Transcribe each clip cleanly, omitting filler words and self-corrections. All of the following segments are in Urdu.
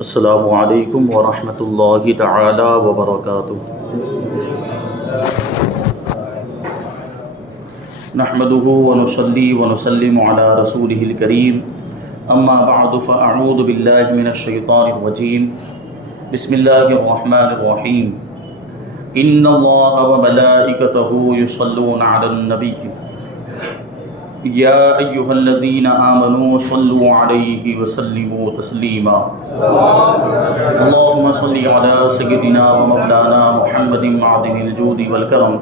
السلام علیکم ورحمۃ اللہ تعالی وبرکاتہ۔ نحمده ونصلي ونسلم على رسوله الكريم، اما بعد فاعوذ باللہ من الشیطان الرجیم، بسم اللہ الرحمن الرحیم۔ ان اللہ وملائکتہ یصلون علی النبی یا ایہا الذین آمنوا صلوا علیہ وسلموا تسلیما۔ اللہم صل علی سیدنا ومولانا محمد معدن الجود والکرم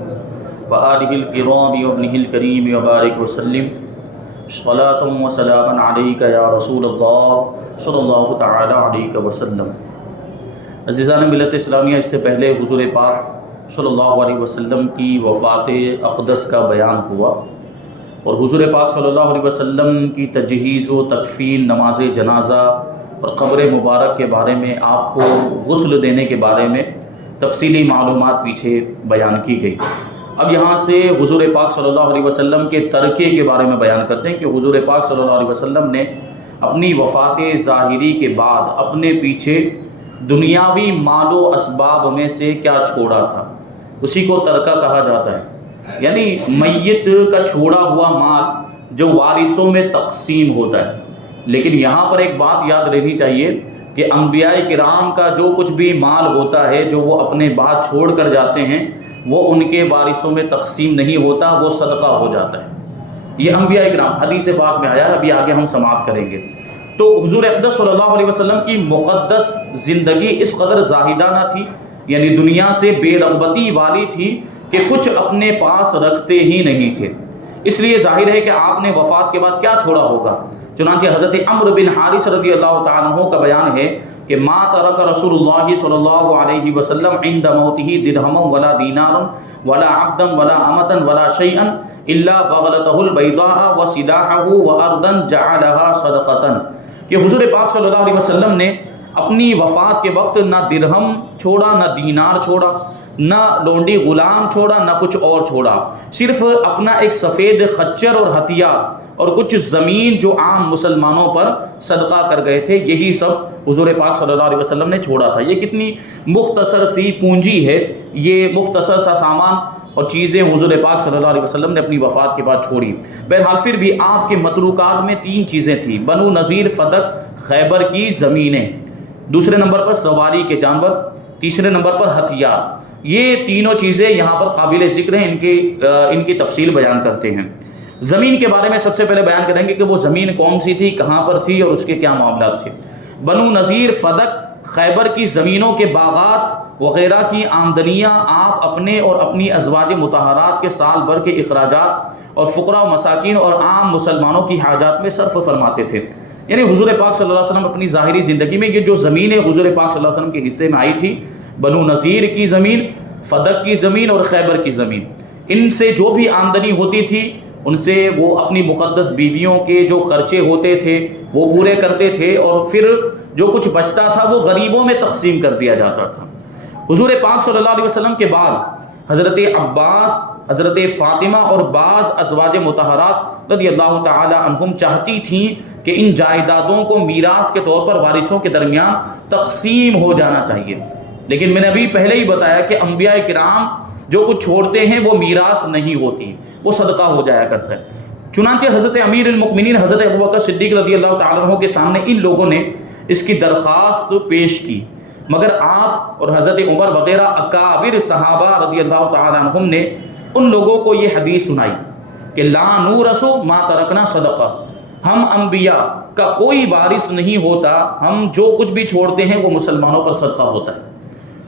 وآلہ الکرام وابنہ الکریم وبارک وسلم صلاۃ وسلاما علیک یا رسول اللہ صلی اللہ تعالی علیہ وسلم۔ عزیزان ملت اسلامیہ، اس سے پہلے حضور پاک صلی اللہ علیہ وسلم کی وفات اقدس کا بیان ہوا، اور حضور پاک صلی اللہ علیہ وسلم کی تجہیز و تکفین، نماز جنازہ اور قبر مبارک کے بارے میں، آپ کو غسل دینے کے بارے میں تفصیلی معلومات پیچھے بیان کی گئی۔ اب یہاں سے حضور پاک صلی اللہ علیہ وسلم کے ترکے کے بارے میں بیان کرتے ہیں کہ حضور پاک صلی اللہ علیہ وسلم نے اپنی وفات ظاہری کے بعد اپنے پیچھے دنیاوی مال و اسباب میں سے کیا چھوڑا تھا، اسی کو ترکہ کہا جاتا ہے، یعنی میت کا چھوڑا ہوا مال جو وارثوں میں تقسیم ہوتا ہے۔ لیکن یہاں پر ایک بات یاد رہنی چاہیے کہ انبیاء کرام کا جو کچھ بھی مال ہوتا ہے جو وہ اپنے بعد چھوڑ کر جاتے ہیں، وہ ان کے وارثوں میں تقسیم نہیں ہوتا، وہ صدقہ ہو جاتا ہے۔ یہ انبیاء کرام حدیث پاک میں آیا ہے، ابھی آگے ہم سماعت کریں گے۔ تو حضور اقدس صلی اللہ علیہ وسلم کی مقدس زندگی اس قدر زاہدانہ تھی، یعنی دنیا سے بے رغبتی والی تھی کہ کچھ اپنے پاس رکھتے ہی نہیں تھے۔ اس لیے ظاہر ہے کہ آپ نے وفات کے بعد کیا چھوڑا ہوگا۔ چنانچہ حضرت عمرو بن حارث رضی اللہ تعالیٰ عنہ کا بیان ہے کہ ما ترک رسول اللہ صلی اللہ علیہ وسلم عند موتہ درہما ولا دینارا ولا عبدا ولا امتا ولا شیئا الا بغلته البیضاء وسلاحہ وارضا جعلها صدقۃ، کہ حضور پاک صلی اللہ علیہ وسلم نے اپنی وفات کے وقت نہ درہم چھوڑا، نہ دینار چھوڑا، نہ لونڈی غلام چھوڑا، نہ کچھ اور چھوڑا، صرف اپنا ایک سفید خچر اور ہتھیار اور کچھ زمین جو عام مسلمانوں پر صدقہ کر گئے تھے، یہی سب حضور پاک صلی اللہ علیہ وسلم نے چھوڑا تھا۔ یہ کتنی مختصر سی پونجی ہے، یہ مختصر سا سامان اور چیزیں حضور پاک صلی اللہ علیہ وسلم نے اپنی وفات کے بعد چھوڑی۔ بہرحال پھر بھی آپ کے متروکات میں 3 چیزیں تھیں: بنو نذیر، فدق، خیبر کی زمینیں، دوسرے نمبر پر سواری کے جانور، تیسرے نمبر پر ہتھیار۔ یہ تینوں چیزیں یہاں پر قابل ذکر ہیں، ان کی تفصیل بیان کرتے ہیں۔ زمین کے بارے میں سب سے پہلے بیان کریں گے کہ وہ زمین کون سی تھی، کہاں پر تھی اور اس کے کیا معاملات تھے۔ بنو نذیر، فدق، خیبر کی زمینوں کے باغات وغیرہ کی آمدنیاں آپ اپنے اور اپنی ازواج مطہرات کے سال بھر کے اخراجات اور فقراء و مساکین اور عام مسلمانوں کی حاجات میں صرف فرماتے تھے۔ یعنی حضور پاک صلی اللہ علیہ وسلم اپنی ظاہری زندگی میں یہ جو زمینیں حضور پاک صلی اللہ علیہ وسلم کے حصے میں آئی تھی، بنو نذیر کی زمین، فدق کی زمین اور خیبر کی زمین، ان سے جو بھی آمدنی ہوتی تھی ان سے وہ اپنی مقدس بیویوں کے جو خرچے ہوتے تھے وہ پورے کرتے تھے، اور پھر جو کچھ بچتا تھا وہ غریبوں میں تقسیم کر دیا جاتا تھا۔ حضور پاک صلی اللہ علیہ وسلم کے بعد حضرت عباس، حضرت فاطمہ اور بعض ازواج مطہرات رضی اللہ تعالی عنہم چاہتی تھیں کہ ان جائیدادوں کو میراث کے طور پر وارثوں کے درمیان تقسیم ہو جانا چاہیے، لیکن میں نے ابھی پہلے ہی بتایا کہ انبیاء کرام جو کچھ چھوڑتے ہیں وہ میراث نہیں ہوتی، وہ صدقہ ہو جایا کرتا ہے۔ چنانچہ حضرت امیر المؤمنین حضرت ابوبکر صدیق رضی اللہ تعالیٰ عنہ کے سامنے ان لوگوں نے اس کی درخواست پیش کی، مگر آپ اور حضرت عمر وغیرہ اکابر صحابہ رضی اللہ تعالیٰ عنہم نے ان لوگوں کو یہ حدیث سنائی کہ لا نورث ما ترکنا صدقہ، ہم انبیاء کا کوئی وارث نہیں ہوتا، ہم جو کچھ بھی چھوڑتے ہیں وہ مسلمانوں پر صدقہ ہوتا ہے۔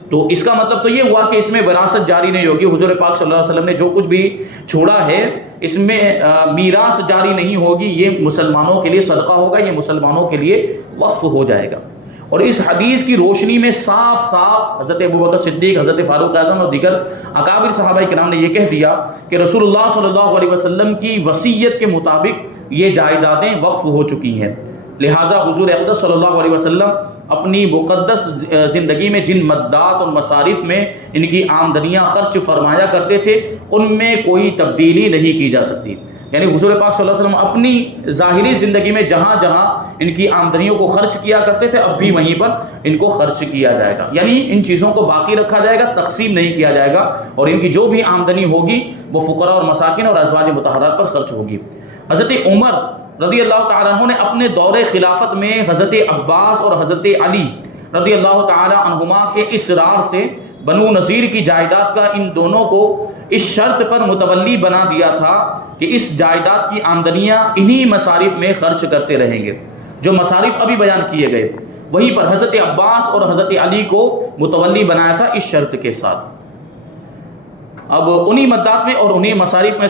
تو اس کا مطلب تو یہ ہوا کہ اس میں وراثت جاری نہیں ہوگی، حضور پاک صلی اللہ علیہ وسلم نے جو کچھ بھی چھوڑا ہے اس میں میراث جاری نہیں ہوگی، یہ مسلمانوں کے لیے صدقہ ہوگا، یہ مسلمانوں کے لیے وقف ہو جائے گا۔ اور اس حدیث کی روشنی میں صاف صاف حضرت ابوبکر صدیق، حضرت فاروق اعظم اور دیگر اکابر صحابہ کرام نے یہ کہہ دیا کہ رسول اللہ صلی اللہ علیہ وسلم کی وصیت کے مطابق یہ جائیدادیں وقف ہو چکی ہیں، لہٰذا حضور اقدس صلی اللہ علیہ وسلم اپنی مقدس زندگی میں جن مدات اور مصارف میں ان کی آمدنیاں خرچ فرمایا کرتے تھے ان میں کوئی تبدیلی نہیں کی جا سکتی۔ یعنی حضور پاک صلی اللہ علیہ وسلم اپنی ظاہری زندگی میں جہاں جہاں ان کی آمدنیوں کو خرچ کیا کرتے تھے اب بھی وہیں پر ان کو خرچ کیا جائے گا، یعنی ان چیزوں کو باقی رکھا جائے گا، تقسیم نہیں کیا جائے گا، اور ان کی جو بھی آمدنی ہوگی وہ فقراء اور مساکین اور ازواج مطہرات پر خرچ ہوگی۔ حضرت عمر رضی اللہ تعالیٰ عنہ نے اپنے دور خلافت میں حضرت عباس اور حضرت علی رضی اللہ تعالیٰ عنہما کے اصرار سے بنو نذیر کی جائیداد کا ان دونوں کو اس شرط پر متولی بنا دیا تھا کہ اس جائیداد کی آمدنیاں انہی مصارف میں خرچ کرتے رہیں گے۔ جو مصارف ابھی بیان کیے گئے وہیں پر حضرت عباس اور حضرت علی کو متولی بنایا تھا اس شرط کے ساتھ۔ اب انہی مدات میں اور انہی مصارف میں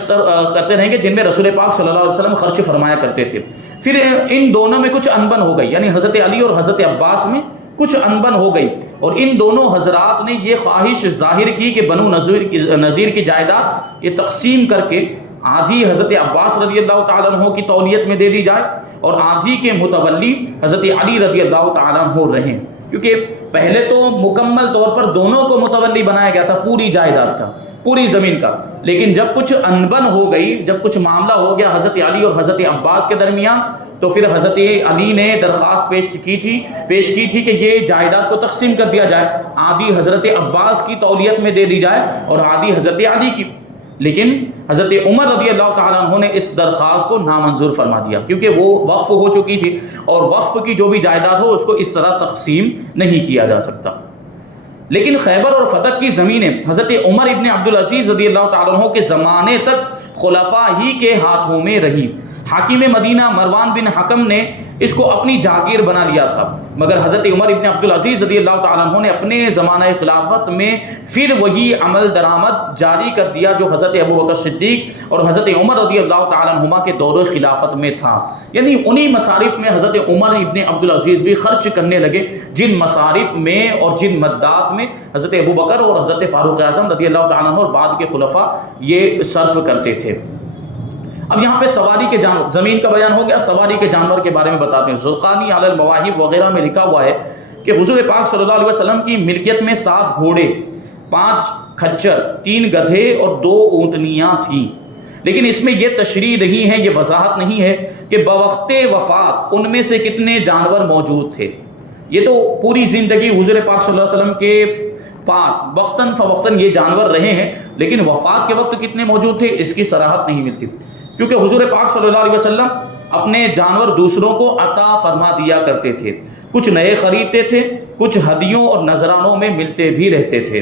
کرتے رہیں گے جن میں رسول پاک صلی اللہ علیہ وسلم خرچ فرمایا کرتے تھے۔ پھر ان دونوں میں کچھ انبن ہو گئی، یعنی حضرت علی اور حضرت عباس میں کچھ انبن ہو گئی، اور ان دونوں حضرات نے یہ خواہش ظاہر کی کہ بنو نذیر کی جائیداد یہ تقسیم کر کے آدھی حضرت عباس رضی اللہ تعالیٰ عنہ کی تولیت میں دے دی جائے اور آدھی کے متولی حضرت علی رضی اللہ تعالیٰ عنہ رہیں، کیونکہ پہلے تو مکمل طور پر دونوں کو متولی بنایا گیا تھا پوری جائیداد کا، پوری زمین کا، لیکن جب کچھ انبن ہو گئی، جب کچھ معاملہ ہو گیا حضرت علی اور حضرت عباس کے درمیان، تو پھر حضرت علی نے درخواست پیش کی تھی کہ یہ جائیداد کو تقسیم کر دیا جائے، آدھی حضرت عباس کی تولیت میں دے دی جائے اور آدھی حضرت علی کی، لیکن حضرت عمر رضی اللہ تعالیٰ عنہ نے اس درخواست کو نامنظور فرما دیا، کیونکہ وہ وقف ہو چکی تھی اور وقف کی جو بھی جائیداد ہو اس کو اس طرح تقسیم نہیں کیا جا سکتا۔ لیکن خیبر اور فتح کی زمینیں حضرت عمر ابن عبدالعزیز رضی اللہ تعالیٰ عنہ کے زمانے تک خلفاء ہی کے ہاتھوں میں رہی۔ حاکم مدینہ مروان بن حکم نے اس کو اپنی جاگیر بنا لیا تھا، مگر حضرت عمر ابن عبدالعزیز رضی اللہ تعالیٰ عنہ نے اپنے زمانہ خلافت میں پھر وہی عمل درآمد جاری کر دیا جو حضرت ابوبکر صدیق اور حضرت عمر رضی اللہ تعالیٰ عنہما کے دور خلافت میں تھا، یعنی انہی مصارف میں حضرت عمر ابن عبدالعزیز بھی خرچ کرنے لگے جن مصارف میں اور جن مدات میں حضرت ابوبکر اور حضرت فاروق اعظم رضی اللہ تعالیٰ عنہ اور بعد کے خلفاء یہ صرف کرتے تھے۔ اب یہاں پہ سواری کے جانور، زمین کا بیان ہو گیا، سواری کے جانور کے بارے میں بتاتے ہیں۔ زرقانی علی المواہب وغیرہ میں لکھا ہوا ہے کہ حضور پاک صلی اللہ علیہ وسلم کی ملکیت میں 7 گھوڑے، 5 کھچر، 3 گدھے اور 2 اونٹنیاں تھیں، لیکن اس میں یہ تشریح نہیں ہے، یہ وضاحت نہیں ہے کہ بوقت وفات ان میں سے کتنے جانور موجود تھے۔ یہ تو پوری زندگی حضور پاک صلی اللہ علیہ وسلم کے پاس وقتاً فوقتاً یہ جانور رہے ہیں، لیکن وفات کے وقت کتنے موجود تھے اس کی صراحت نہیں ملتی، کیونکہ حضور پاک صلی اللہ علیہ وسلم اپنے جانور دوسروں کو عطا فرما دیا کرتے تھے، کچھ نئے خریدتے تھے، کچھ ہدیوں اور نذرانوں میں ملتے بھی رہتے تھے۔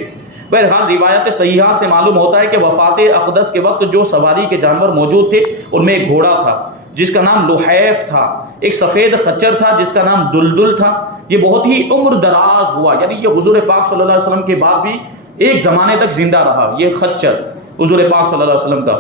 بہرحال روایت صحیحہ سے معلوم ہوتا ہے کہ وفات اقدس کے وقت جو سواری کے جانور موجود تھے ان میں ایک گھوڑا تھا جس کا نام لحیف تھا، ایک سفید خچر تھا جس کا نام دلدل تھا۔ یہ بہت ہی عمر دراز ہوا، یعنی یہ حضور پاک صلی اللہ علیہ وسلم کے بعد بھی ایک زمانے تک زندہ رہا یہ خچر حضور پاک صلی اللہ علیہ وسلم کا۔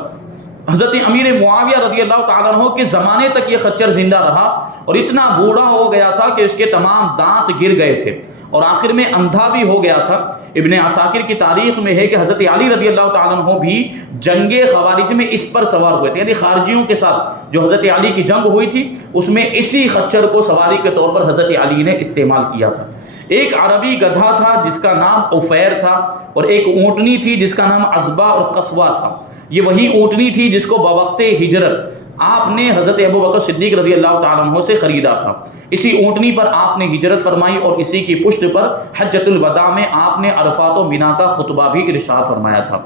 حضرت امیر معاویہ رضی اللہ تعالیٰ عنہ کے زمانے تک یہ خچر زندہ رہا اور اتنا بوڑھا ہو گیا تھا کہ اس کے تمام دانت گر گئے تھے اور آخر میں اندھا بھی ہو گیا تھا۔ ابن عساکر کی تاریخ میں ہے کہ حضرت علی رضی اللہ تعالیٰ عنہ بھی جنگ خوارج میں اس پر سوار ہوئے تھے، یعنی خارجیوں کے ساتھ جو حضرت علی کی جنگ ہوئی تھی اس میں اسی خچر کو سواری کے طور پر حضرت علی نے استعمال کیا تھا۔ ایک عربی گدھا تھا جس کا نام عفیر تھا اور ایک اونٹنی تھی جس کا نام عزبہ اور قصوہ تھا۔ یہ وہی اونٹنی تھی جس کو بوقت ہجرت آپ نے حضرت ابوبکر صدیق رضی اللہ تعالیٰ عنہ سے خریدا تھا۔ اسی اونٹنی پر آپ نے ہجرت فرمائی اور اسی کی پشت پر حجۃ الوداع میں آپ نے عرفات و منا کا خطبہ بھی ارشاد فرمایا تھا۔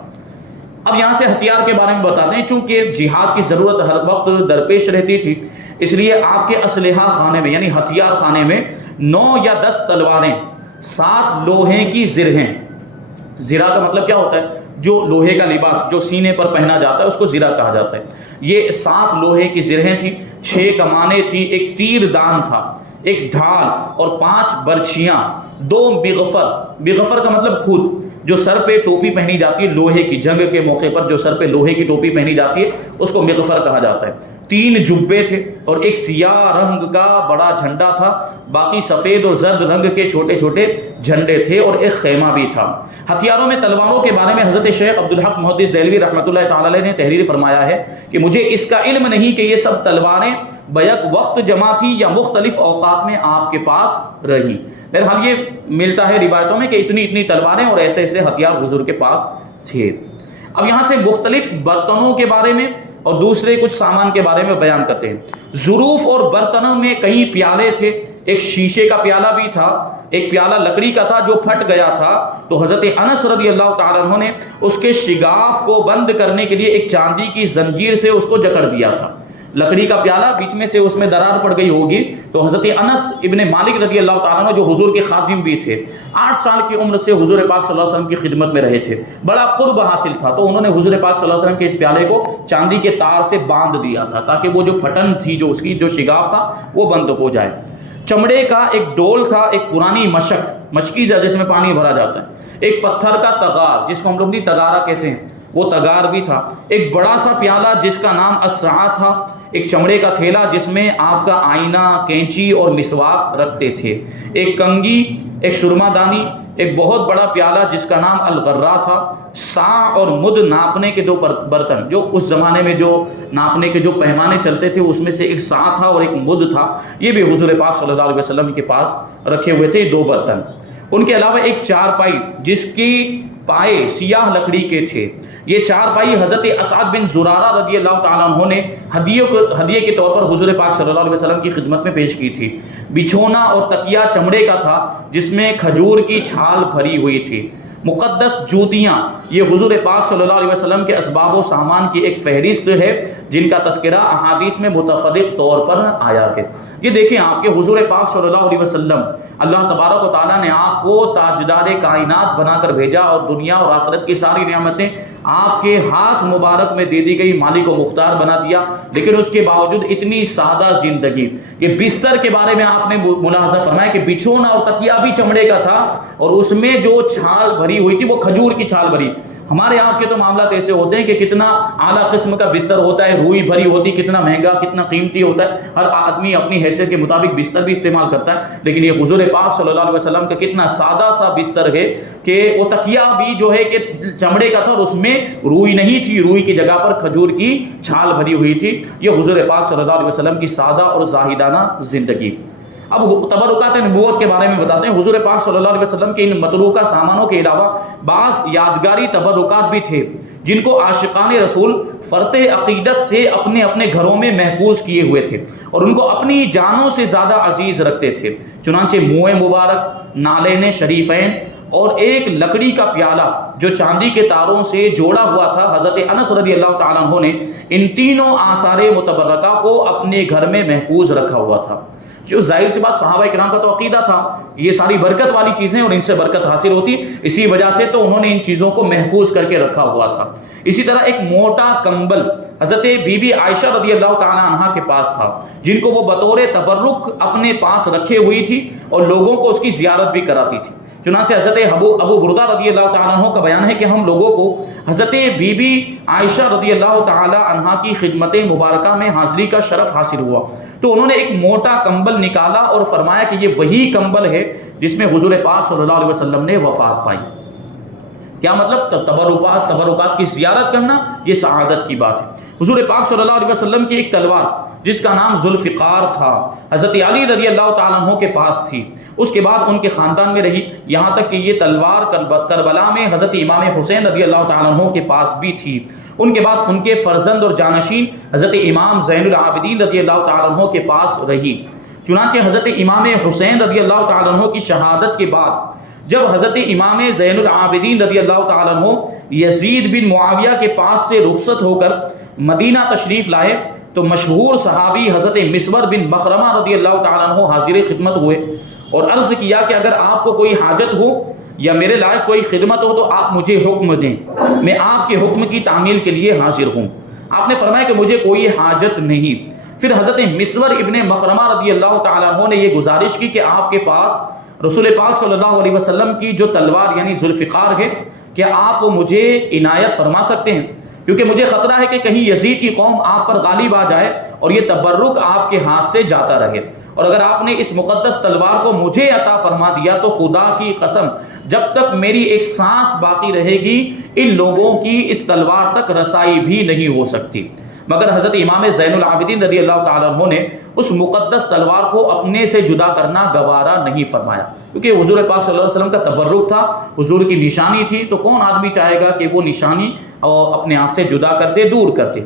اب یہاں سے ہتھیار کے بارے میں بتاتے ہیں، چونکہ جہاد کی ضرورت ہر وقت درپیش رہتی تھی، اس لیے آپ کے اسلحہ خانے میں یعنی ہتھیار خانے میں 9 یا 10 تلواریں، 7 لوہے کی زرہیں، زرہ کا مطلب کیا ہوتا ہے؟ جو لوہے کا لباس جو سینے پر پہنا جاتا ہے اس کو زرہ کہا جاتا ہے۔ یہ 7 لوہے کی زرہیں تھیں، 6 کمانیں تھیں، ایک تیر دان تھا، ایک ڈھال اور 5 برچھیاں، 2 بغفر کا مطلب خود جو سر پہ ٹوپی پہنی جاتی ہے لوہے کی، جنگ کے موقع پر جو سر پہ لوہے کی ٹوپی پہنی جاتی ہے اس کو مغفر کہا جاتا ہے، 3 جبے تھے اور ایک سیاہ رنگ کا بڑا جھنڈا تھا، باقی سفید اور زرد رنگ کے چھوٹے چھوٹے جھنڈے تھے اور ایک خیمہ بھی تھا۔ ہتھیاروں میں تلواروں کے بارے میں حضرت شیخ عبدالحق محدث دہلوی رحمۃ اللہ تعالی علیہ نے تحریر فرمایا ہے کہ مجھے اس کا علم نہیں کہ یہ سب تلواریں بیک وقت جمع تھی یا مختلف اوقات میں آپ کے پاس رہی۔ بہرحال یہ ملتا ہے روایتوں میں کہ اتنی تلواریں اور ایسے ایسے ہتھیار حضور کے پاس تھے۔ اب یہاں سے مختلف برتنوں کے بارے میں اور دوسرے کچھ سامان کے بارے میں بیان کرتے ہیں۔ ظروف اور برتنوں میں کئی پیالے تھے، ایک شیشے کا پیالہ بھی تھا، ایک پیالہ لکڑی کا تھا جو پھٹ گیا تھا، تو حضرت انس رضی اللہ تعالیٰ عنہ نے اس کے شگاف کو بند کرنے کے لیے ایک چاندی کی زنجیر سے اس کو جکڑ دیا تھا۔ لکڑی کا پیالہ بیچ میں سے اس میں درار پڑ گئی ہوگی، تو حضرت انس ابن مالک رضی اللہ تعالیٰ عنہ جو حضور کے خادم بھی تھے، 8 سال کی عمر سے حضور پاک صلی اللہ علیہ وسلم کی خدمت میں رہے تھے، بڑا قرب حاصل تھا، تو انہوں نے حضور پاک صلی اللہ علیہ وسلم کے اس پیالے کو چاندی کے تار سے باندھ دیا تھا تاکہ وہ جو پھٹن تھی، جو اس کی جو شگاف تھا وہ بند ہو جائے۔ چمڑے کا ایک ڈول تھا، ایک پرانی مشکی جس میں پانی بھرا جاتا ہے، ایک پتھر کا تغار جس کو ہم لوگ نہیں تغارہ کہتے ہیں، وہ تغار بھی تھا، ایک بڑا سا پیالہ جس کا نام السعا تھا، ایک چمڑے کا تھیلا جس میں آپ کا آئینہ، کینچی اور مسواک رکھتے تھے، ایک کنگھی، ایک سرما دانی، ایک بہت بڑا پیالہ جس کا نام الغرا تھا، ساع اور مد ناپنے کے 2 برتن، جو اس زمانے میں جو ناپنے کے جو پیمانے چلتے تھے اس میں سے ایک ساع تھا اور ایک مد تھا، یہ بھی حضور پاک صلی اللہ علیہ وسلم کے پاس رکھے ہوئے تھے 2 برتن۔ ان کے علاوہ ایک چارپائی جس کی پائے سیاہ لکڑی کے تھے، یہ چارپائی حضرت اسعد بن زرارہ رضی اللہ تعالیٰ عنہ نے ہدیے کے طور پر حضور پاک صلی اللہ علیہ وسلم کی خدمت میں پیش کی تھی۔ بچھونا اور تکیہ چمڑے کا تھا جس میں کھجور کی چھال بھری ہوئی تھی۔ مقدس جوتیاں، یہ حضور پاک صلی اللہ علیہ وسلم کے اسباب و سامان کی ایک فہرست ہے جن کا تذکرہ احادیث میں متفرق طور پر آیا ہے۔ یہ دیکھیں آپ کے حضور پاک صلی اللہ علیہ وسلم، اللہ تبارک و تعالیٰ نے آپ کو تاجدار کائنات بنا کر بھیجا اور دنیا اور آخرت کی ساری نعمتیں آپ کے ہاتھ مبارک میں دے دی گئی، مالک و مختار بنا دیا، لیکن اس کے باوجود اتنی سادہ زندگی۔ یہ بستر کے بارے میں آپ نے ملاحظہ فرمایا کہ بچھونا اور تکیہ بھی چمڑے کا تھا اور اس میں جو چھال بھری ہوئی تھی وہ کھجور کی چھال بھری۔ ہمارے آپ کے تو معاملات ایسے ہوتے ہیں کہ کتنا اعلیٰ قسم کا بستر ہوتا ہے، روئی بھری ہوتی، کتنا مہنگا، کتنا قیمتی ہوتا ہے، ہر آدمی اپنی حیثیت کے مطابق بستر بھی استعمال کرتا ہے، لیکن یہ حضور پاک صلی اللہ علیہ وسلم کا کتنا سادہ سا بستر ہے کہ وہ تکیہ بھی جو ہے کہ چمڑے کا تھا اور اس میں روئی نہیں تھی، روئی کی جگہ پر کھجور کی چھال بھری ہوئی تھی۔ یہ حضور پاک صلی اللہ علیہ وسلم کی سادہ اور زاہدانہ زندگی۔ اب تبرکات نبوت کے بارے میں بتاتے ہیں۔ حضور پاک صلی اللہ علیہ وسلم کے ان متروکہ سامانوں کے علاوہ بعض یادگاری تبرکات بھی تھے جن کو عاشقان رسول فرط عقیدت سے اپنے اپنے گھروں میں محفوظ کیے ہوئے تھے اور ان کو اپنی جانوں سے زیادہ عزیز رکھتے تھے۔ چنانچہ منہ مبارک، نالین شریفین اور ایک لکڑی کا پیالہ جو چاندی کے تاروں سے جوڑا ہوا تھا، حضرت انس رضی اللہ تعالیٰ عنہ نے ان تینوں آثار متبرکہ کو اپنے گھر میں محفوظ رکھا ہوا تھا۔ جو ظاہر سی بات صحابہ کرام کا تو عقیدہ تھا یہ ساری برکت والی چیزیں اور ان سے برکت حاصل ہوتی، اسی وجہ سے تو انہوں نے ان چیزوں کو محفوظ کر کے رکھا ہوا تھا۔ اسی طرح ایک موٹا کمبل حضرت بی بی عائشہ رضی اللہ تعالیٰ عنہا کے پاس تھا جن کو وہ بطور تبرک اپنے پاس رکھے ہوئی تھی اور لوگوں کو اس کی زیارت بھی کراتی تھی۔ چنانچہ حضرت ابو بردہ رضی اللہ تعالیٰ عنہ کا بیان ہے کہ ہم لوگوں کو حضرت بی بی عائشہ رضی اللہ تعالیٰ عنہا کی خدمت مبارکہ میں حاضری کا شرف حاصل ہوا، تو انہوں نے ایک موٹا کمبل نکالا اور فرمایا کہ یہ وہی کمبل ہے جس میں حضور پاک صلی اللہ علیہ وسلم نے وفات پائی۔ کیا مطلب؟ تبرکات کی زیارت کرنا یہ سعادت کی بات ہے۔ حضور پاک صلی اللہ علیہ وسلم کی ایک تلوار جس کا نام ذوالفقار تھا حضرت علی رضی اللہ تعالیٰ عنہ کے پاس تھی، اس کے بعد ان کے خاندان میں رہی، یہاں تک کہ یہ تلوار کربلا میں حضرت امام حسین رضی اللہ تعالیٰ عنہ کے پاس بھی تھی۔ ان کے بعد ان کے فرزند اور جانشین حضرت امام زین العابدین رضی اللہ تعالیٰ عنہ کے پاس رہی۔ چنانچہ حضرت امام حسین رضی اللہ تعالیٰ عنہ کی شہادت کے بعد جب حضرت امام زین العابدین رضی اللہ تعالیٰ عنہ یزید بن معاویہ کے پاس سے رخصت ہو کر مدینہ تشریف لائے تو مشہور صحابی حضرت مسور بن مخرمہ رضی اللہ تعالیٰ عنہ حاضر خدمت ہوئے اور عرض کیا کہ اگر آپ کو کوئی حاجت ہو یا میرے لائق کوئی خدمت ہو تو آپ مجھے حکم دیں، میں آپ کے حکم کی تعمیل کے لیے حاضر ہوں۔ آپ نے فرمایا کہ مجھے کوئی حاجت نہیں۔ پھر حضرت مسور ابن مخرمہ رضی اللہ تعالیٰ عنہ نے یہ گزارش کی کہ آپ کے پاس رسول پاک صلی اللہ علیہ وسلم کی جو تلوار یعنی ذوالفقار ہے، کیا آپ وہ مجھے عنایت فرما سکتے ہیں؟ کیونکہ مجھے خطرہ ہے کہ کہیں یزید کی قوم آپ پر غالب آ جائے اور یہ تبرک آپ کے ہاتھ سے جاتا رہے، اور اگر آپ نے اس مقدس تلوار کو مجھے عطا فرما دیا تو خدا کی قسم جب تک میری ایک سانس باقی رہے گی ان لوگوں کی اس تلوار تک رسائی بھی نہیں ہو سکتی۔ مگر حضرت امام زین العابدین رضی اللہ تعالیٰ عنہ نے اس مقدس تلوار کو اپنے سے جدا کرنا گوارا نہیں فرمایا، کیونکہ حضور پاک صلی اللہ علیہ وسلم کا تبرک تھا، حضور کی نشانی تھی، تو کون آدمی چاہے گا کہ وہ نشانی اپنے آپ سے جدا کرتے، دور کرتے۔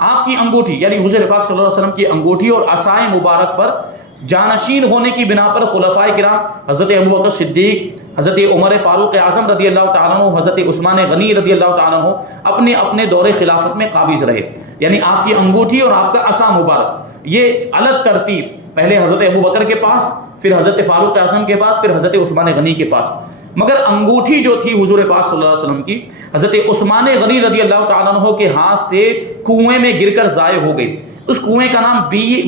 آپ کی انگوٹھی یعنی حضور پاک صلی اللہ علیہ وسلم کی انگوٹھی اور عصائے مبارک پر جانشین ہونے کی بنا پر خلفائے کرام حضرت ابوبکر صدیق، حضرت عمر فاروق اعظم رضی اللہ تعالیٰ عنہ، حضرت عثمان غنی رضی اللہ تعالیٰ عنہ اپنے اپنے دور خلافت میں قابض رہے۔ یعنی آپ کی انگوٹھی اور آپ کا عصا مبارک یہ الگ ترتیب، پہلے حضرت ابوبکر کے پاس، پھر حضرت فاروق اعظم کے پاس، پھر حضرت عثمان غنی کے پاس۔ مگر انگوٹھی جو تھی حضور پاک صلی اللہ علیہ وسلم کی حضرت عثمان غنی رضی اللہ تعالیٰ عنہ کے ہاتھ سے کنویں میں گر کر ضائع ہو گئی۔ اس کنویں کا نام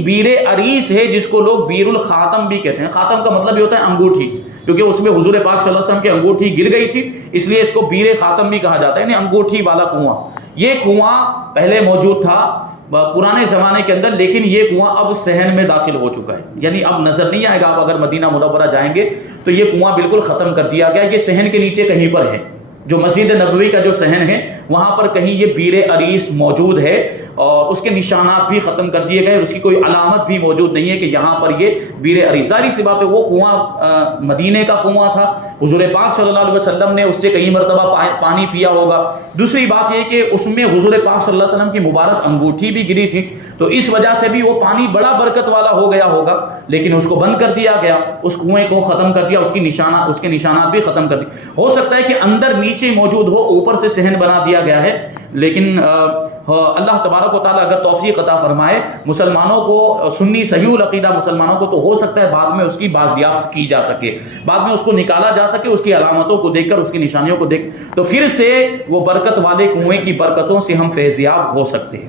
بیر عریس ہے، جس کو لوگ بیر الخاتم بھی کہتے ہیں۔ خاتم کا مطلب یہ ہوتا ہے انگوٹھی، کیونکہ اس میں حضور پاک صلی اللہ علیہ وسلم کی انگوٹھی گر گئی تھی، اس لیے اس کو بیر خاتم بھی کہا جاتا ہے، یعنی انگوٹھی والا کنواں۔ یہ کنواں پہلے موجود تھا پرانے زمانے کے اندر، لیکن یہ کنواں اب صحن میں داخل ہو چکا ہے، یعنی اب نظر نہیں آئے گا۔ آپ اگر مدینہ منورہ جائیں گے تو یہ کنواں بالکل ختم کر دیا گیا، یہ صحن کے نیچے کہیں پر ہے، جو مسجد نبوی کا جو صحن ہے وہاں پر کہیں یہ بیر عریس موجود ہے، اور اس کے نشانات بھی ختم کر دیے گئے، اور اس کی کوئی علامت بھی موجود نہیں ہے کہ یہاں پر یہ بیر عریس۔ ظاہر سی بات ہے وہ کنواں مدینے کا کنواں تھا، حضور پاک صلی اللہ علیہ وسلم نے اس سے کئی مرتبہ پانی پیا ہوگا۔ دوسری بات یہ کہ اس میں حضور پاک صلی اللہ علیہ وسلم کی مبارک انگوٹھی بھی گری تھی، تو اس وجہ سے بھی وہ پانی بڑا برکت والا ہو گیا ہوگا، لیکن اس کو بند کر دیا گیا، اس کنویں کو ختم کر دیا، اس کے نشانات بھی ختم کر دیے۔ ہو سکتا ہے کہ اندر نیچے موجود ہو، اوپر سے صحن بنا دیا گیا ہے، لیکن اللہ تبارک و تعالیٰ اگر توفیق عطا فرمائے مسلمانوں کو، سنی صحیح العقیدہ مسلمانوں کو، تو ہو سکتا ہے بعد میں اس کی بازیافت کی جا سکے، بعد میں اس کو نکالا جا سکے، اس کی علامتوں کو دیکھ کر، اس کی نشانیوں کو دیکھ، تو پھر سے وہ برکت والے کنویں کی برکتوں سے ہم فیضیاب ہو سکتے ہیں۔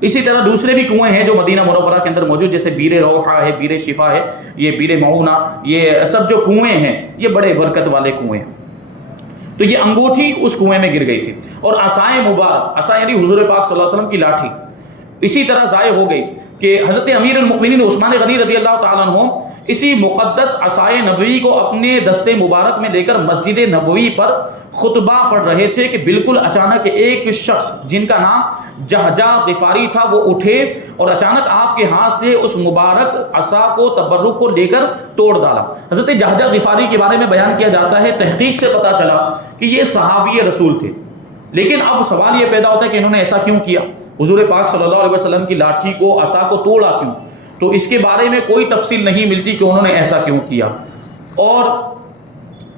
اسی طرح دوسرے بھی کنویں ہیں جو مدینہ منورہ کے اندر موجود، جیسے بیر روحہ ہے، بیر شفا ہے، یہ بیر معونہ، یہ سب جو کنویں ہیں یہ بڑے برکت والے کنویں ہیں۔ تو یہ انگوٹھی اس کنویں میں گر گئی تھی، اور عصائے مبارک، عصا یعنی حضور پاک صلی اللہ علیہ وسلم کی لاٹھی، اسی طرح ضائع ہو گئی کہ حضرت امیر المؤمنین عثمان غنی رضی اللہ تعالیٰ عنہ اسی مقدس عصائے نبوی کو اپنے دستے مبارک میں لے کر مسجد نبوی پر خطبہ پڑھ رہے تھے کہ بالکل اچانک ایک شخص جن کا نام جہجہ غفاری تھا وہ اٹھے، اور اچانک آپ کے ہاتھ سے اس مبارک عصا کو، تبرک کو لے کر توڑ ڈالا۔ حضرت جہجہ غفاری کے بارے میں بیان کیا جاتا ہے، تحقیق سے پتہ چلا کہ یہ صحابی رسول تھے، لیکن اب سوال یہ پیدا ہوتا ہے کہ انہوں نے ایسا کیوں کیا، حضور پاک صلی اللہ علیہ وسلم کی لاٹھی کو، عصا کو توڑا کیوں؟ تو اس کے بارے میں کوئی تفصیل نہیں ملتی کہ انہوں نے ایسا کیوں کیا، اور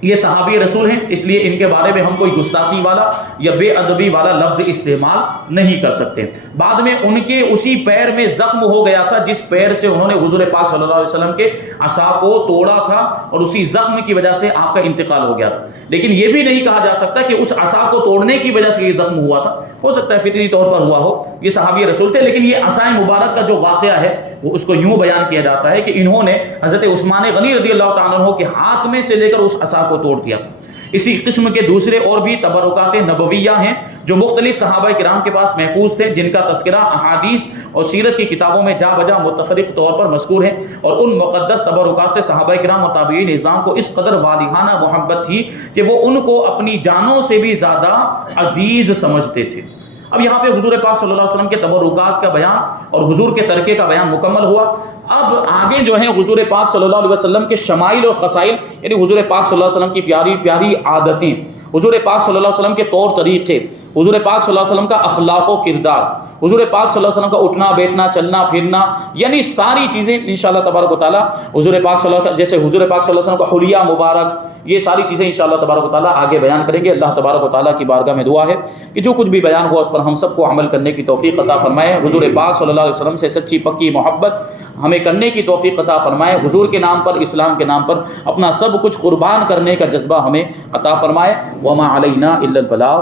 یہ صحابی رسول ہیں، اس لیے ان کے بارے میں ہم کوئی گستاخی والا یا بے ادبی والا لفظ استعمال نہیں کر سکتے۔ بعد میں ان کے اسی پیر میں زخم ہو گیا تھا جس پیر سے انہوں نے حضور پاک صلی اللہ علیہ وسلم کے عصا کو توڑا تھا، اور اسی زخم کی وجہ سے آپ کا انتقال ہو گیا تھا۔ لیکن یہ بھی نہیں کہا جا سکتا کہ اس عصا کو توڑنے کی وجہ سے یہ زخم ہوا تھا، ہو سکتا ہے فطری طور پر ہوا ہو، یہ صحابی رسول تھے۔ لیکن یہ عصا مبارک کا جو واقعہ ہے وہ اس کو یوں بیان کیا جاتا ہے کہ انہوں نے حضرت عثمان غنی رضی اللہ تعالیٰ عنہ کے ہاتھ میں سے لے کر اس عصا کو توڑ دیا تھا۔ اسی قسم کے دوسرے اور بھی تبرکات نبویہ ہیں جو مختلف صحابہ کرام کے پاس محفوظ تھے، جن کا تذکرہ احادیث اور سیرت کی کتابوں میں جا بجا متفرق طور پر مذکور ہے، اور ان مقدس تبرکات سے صحابہ کرام اور تابعین نظام کو اس قدر والہانہ محبت تھی کہ وہ ان کو اپنی جانوں سے بھی زیادہ عزیز سمجھتے تھے۔ اب یہاں پہ حضور پاک صلی اللہ علیہ وسلم کے تبرکات کا بیان اور حضور کے ترکے کا بیان مکمل ہوا۔ اب آگے جو ہیں حضور پاک صلی اللہ علیہ وسلم کے شمائل اور خصائل، یعنی حضور پاک صلی اللہ علیہ وسلم کی پیاری پیاری عادتیں، حضور پاک صلی اللہ علیہ وسلم کے طور طریقے، حضور پاک صلی اللہ علیہ وسلم کا اخلاق و کردار، حضور پاک صلی اللہ علیہ وسلم کا اٹھنا بیٹھنا چلنا پھرنا، یعنی ساری چیزیں انشاءاللہ تبارک و تعالیٰ حضور پاک صلی اللہ علیہ وسلم، جیسے حضور پاک صلی اللہ علیہ وسلم کا حلیہ مبارک، یہ ساری چیزیں انشاءاللہ تبارک و تعالیٰ آگے بیان کریں گے۔ اللہ تبارک و تعالیٰ کی بارگاہ میں دعا ہے کہ جو کچھ بھی بیان ہوا اس پر ہم سب کو عمل کرنے کی توفیق عطا فرمائے، حضور پاک صلی اللہ علیہ وسلم سے سچی پکی محبت ہمیں کرنے کی توفیق عطا فرمائے، حضور کے نام پر، اسلام کے نام پر اپنا سب کچھ قربان کرنے کا جذبہ ہمیں عطا فرمائے۔ وما علینا الا البلاغ۔